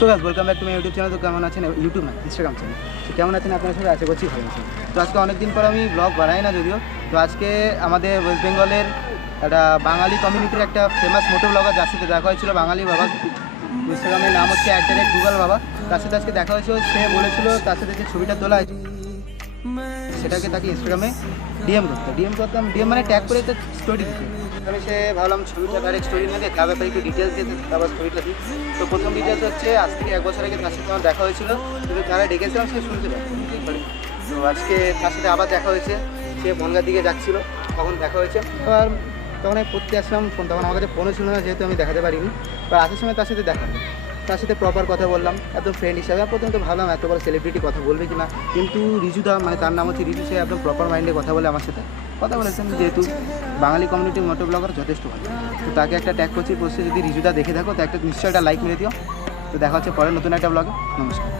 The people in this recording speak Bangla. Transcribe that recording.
So guys welcome back to my YouTube channel. তো কেমন আছেন? ইউটিউব না, ইনস্টাগ্রাম চ্যানেল। তো কেমন আছেন আপনারা সবাই? আশা করছি ভালো আছেন। তো আজকে অনেকদিন পর আমি ব্লগ বানাই না যদিও। তো আজকে আমাদের ওয়েস্ট বেঙ্গলের একটা বাঙালি কমিউনিটির একটা ফেমাস মোটো ব্লগার, যার সাথে দেখা হয়েছিল, বাঙালি বাবা, ইনস্টাগ্রামের নাম হচ্ছে @গুগল বাবা। তার সাথে আজকে দেখা হয়েছিল। সে বলেছিল তার সাথে যে ছবিটা তোলা আছে সেটাকে তাকে ইনস্টাগ্রামে ডিএম করতাম, ডিএম মানে ট্যাগ করে একটা স্টোরি দিতে। আমি সে ভাবলাম ছবিটা ডাইরেক্ট স্টোরি না দিয়ে তার ব্যাপারে একটু ডিটেলস দিয়ে তারপর স্টোরিটা দিই। তো প্রথম ডিটেলস হচ্ছে আজ থেকে 1 বছর আগে তার সাথে আমার দেখা হয়েছিল, কিন্তু তারা ডেকেছিলাম সে শুনতে পারি। তো আজকে তার সাথে আবার দেখা হয়েছে, সে বনগার দিকে যাচ্ছিল, তখন দেখা হয়েছে। আর তখন আমি পড়তে আসলাম, তখন আমার কাছে ফোনও ছিল না, যেহেতু আমি দেখাতে পারিনি। তো আসার সময় তার সাথে দেখা হলো, তার সাথে প্রপার কথা বললাম একদম ফ্রেন্ড হিসাবে। প্রথমে তো ভাবলাম এত বড় সেলিব্রিটি কথা বলবে কি না, কিন্তু রিজুদা, মানে তার নাম হচ্ছে রিজু, সে একদম প্রপার মাইন্ডে কথা বলে আমার সাথে কথা বলেছেন। যেহেতু বাঙালি কমিউনিটির মোটো ব্লগার যথেষ্ট ভালো, তো তাকে একটা ট্যাগ করছি পোস্টে। যদি রিজুদা দেখে থাকো তো একটা নিশ্চয়ই একটা লাইক মেরে দিও। তো দেখা হচ্ছে পরে নতুন একটা ব্লগে। নমস্কার।